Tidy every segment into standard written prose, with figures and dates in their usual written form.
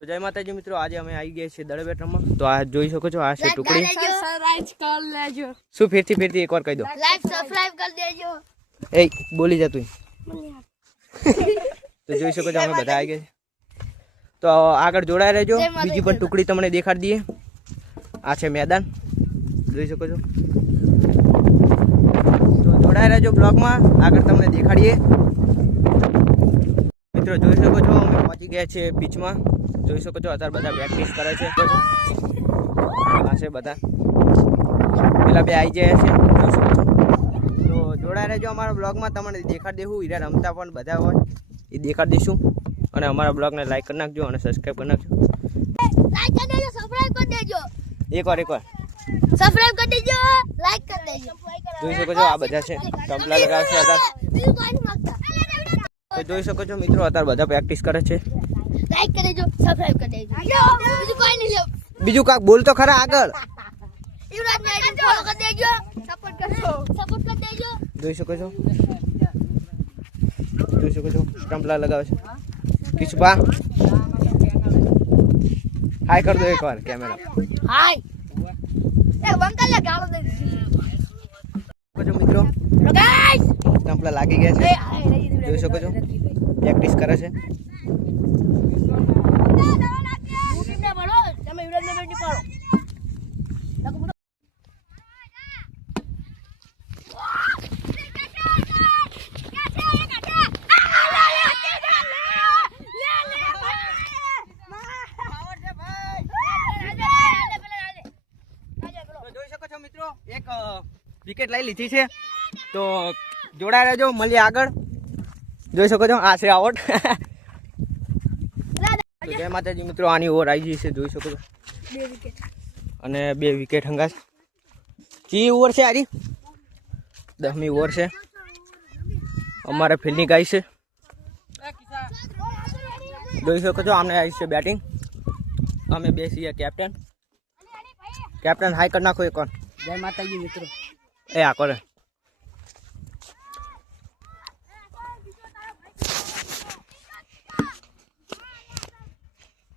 તો જય માતાજી મિત્રો, આજે અમે આવી ગયા છીએ દળબેટમાં. તો આ જોઈ શકો છો, આ છે ટુકડી. શું ફેરથી ફેરથી એકવાર કહી દો. લાઈક સબસ્ક્રાઇબ કરી દેજો. એ બોલી જા તું. તો જોઈ શકો છો અમે બધા આવી ગયા છે. તો આગળ જોડાઈ રહેજો, બીજી પણ ટુકડી તમને દેખાડી દઈએ. આ છે મેદાન, જોઈ શકો છો. તો જોડાઈ રહેજો બ્લોગમાં, આગળ તમને દેખાડીએ. મિત્રો જોઈ શકો છો અમે પહોંચી ગયા છીએ પીચમાં. જોઈ શકો છો અત્યારે બધા પ્રેક્ટિસ કરે છે. આ છે બધા, પેલા બે આવી ગયા છે. જોઈ શકો છો. તો જોડાઈ રહેજો અમારા બ્લોગમાં, તમને દેખાડી દેવું. હીરા રમતા પણ બધા હોય એ દેખાડી દઈશું. અને અમારા બ્લોગને લાઈક કરી નાખજો અને સબસ્ક્રાઈબ કરી નાખજો. લાઈક કરી દેજો, સબસ્ક્રાઇબ કરી દેજો. એકવાર સબસ્ક્રાઇબ કરી દેજો, લાઈક કરી દેજો. જોઈ શકો છો આ બધા છે, ટમ્પલા લગાવશે અત્યારે. બીજું કોઈ નહીં માંગતા. તો જોઈ શકો છો મિત્રો અત્યારે બધા પ્રેક્ટિસ કરે છે. લાઈક કરી દેજો, સબસ્ક્રાઇબ કરી દેજો. બીજું કોઈ નહીં. બીજું કાક બોલ તો ખરા આગળ. યુવરાજ ને આઈડી ફોલો કરી દેજો, સપોર્ટ કરજો, સપોર્ટ કરી દેજો. જોઈ શકો છો, જોઈ શકો છો ટમ્પલા લગાવે છે. કિશબા હાય કર દો એકવાર કેમેરા. હાય. એ બંકાલે ગાળો દે દીધી. જો મિત્રો ગાઈસ ટમ્પલા લાગી ગયા છે. જોઈ શકો છો પ્રેક્ટિસ કરે છે. યુટ્યુબને ભણો, તમે યુવરાજને બેટી પાડો. એક વિકેટ લઈ લીધી છે. તો જોડાઈ રહેજો, મળીએ આગળ. જોઈ શકો છો આ છે આઉટ. તો જય માતાજી મિત્રો, આની ઓવર આવી ગઈ છે. જોઈ શકો છો 2 વિકેટ અને 2 વિકેટ હંગાસ. કી ઓવર છે આજી? 10મી ઓવર છે. અમારે ફિલ્ડિંગ આવી છે. જોઈ શકો છો અમને આવી છે બેટિંગ. અમે બે છીએ કેપ્ટન. કેપ્ટન હાઈ કરી નાખો એક. જય માતાજી મિત્રો. એ આ કરે.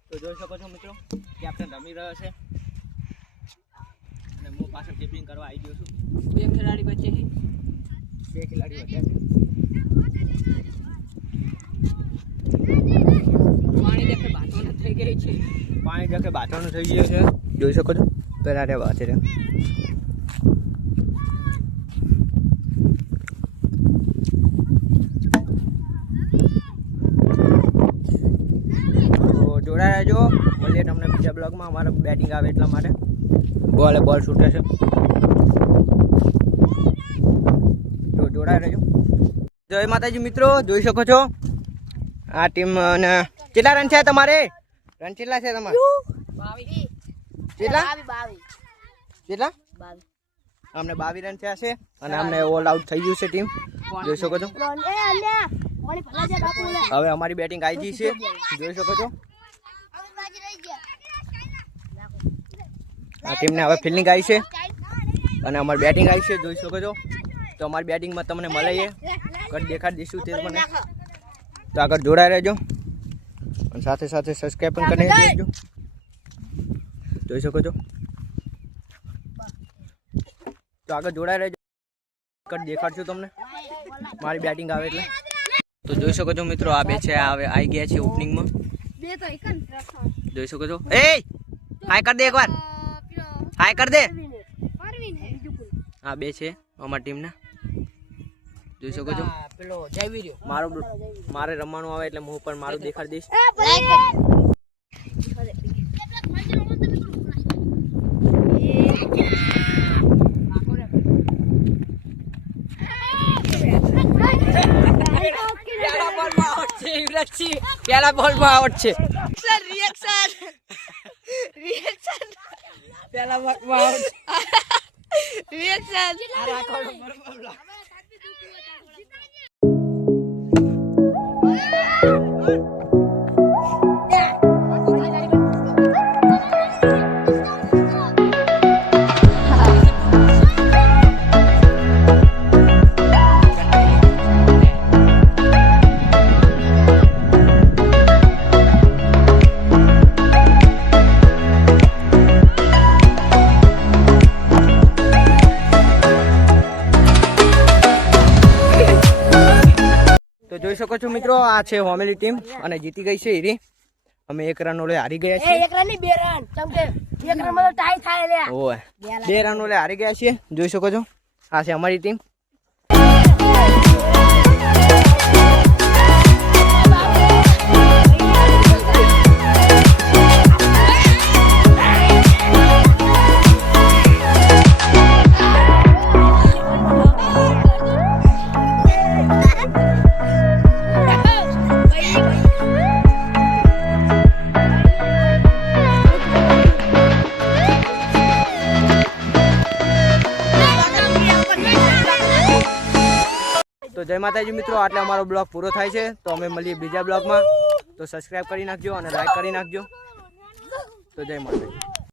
તો જોઈ શકો છો મિત્રો કેપ્ટન રમી રહ્યો છે અને હું પાછળ કીપિંગ કરવા આવી ગયો છું. 2 ખેલાડી બચે છે. 2 ખેલાડી બચ્યા છે. પાણી દેખે બાટવાનું થઈ ગઈ છે. પાણી દેખે બાટવાનું થઈ ગયું છે. જોઈ શકો છો પેલા રે વાંચે રે. જોડાઈ રહેજો, મળીએ તમને બીજા બ્લોગમાં. અમારે બેટિંગ આવે એટલા માટે બોલ છૂટે છે. તો જોડાઈ રહેજો. જય માતાજી મિત્રો, જોઈ શકો છો આ ટીમ. અને કેટલા રન છે તમારે? રન કેટલા છે તમારે? 22 કેટલા? 22 કેટલા? 22 અમને 22 રન થયા છે અને અમને ઓલ આઉટ થઈ ગયું છે ટીમ. જોઈ શકો છો. હવે અમારી બેટિંગ આવી ગઈ છે. જોઈ શકો છો આ ટીમને હવે ફિલ્ડિંગ આવી છે અને અમારી બેટિંગ આવી છે. જોઈ શકો છો. તો અમારી બેટિંગમાં તમને મળે કદ દેખાડી દઈશું તે મને. તો આગળ જોડાઈ રહેજો અને સાથે સાથે સબસ્ક્રાઈબ પણ કરી દેજો. જોઈ શકો છો. તો આગળ જોડાઈ રહેજો, કદ દેખાડશું તમને મારી બેટિંગ આવે એટલે. તો જોઈ શકો છો મિત્રો આ બે છે આવે આવી ગયા છે ઓપનિંગમાં. જોઈ શકો છો. એ હાય કર દે એકવાર, હાય કર દે. આ બે છે અમારી ટીમના. જોઈ શકો છો. પેલો જયવીર્યો મારે રમવાનું આવે એટલે હું પણ મારું દેખાડી દઈશ. પેલા બોલમાં આઉટ છે. પેલા બોલમાં આઉટ. આ છે હોમેલી ટીમ અને જીતી ગઈ છે હીરી. અમે 1 રન ઓલે હારી ગયા છીએ. 1 રન ની 2 રન ચમકે 1 રન માં તો ટાઈ થાય લે. ઓય 2 રન ઓલે હારી ગયા છીએ. જોઈ શકો છો આ છે અમારી ટીમ. તો જય માતાજી મિત્રો, આટલે અમારો બ્લોગ પૂરો થાય છે. તો અમે મળીએ બીજા બ્લોગમાં. તો સબસ્ક્રાઈબ કરી નાખજો અને લાઈક કરી નાખજો. તો જય માતાજી.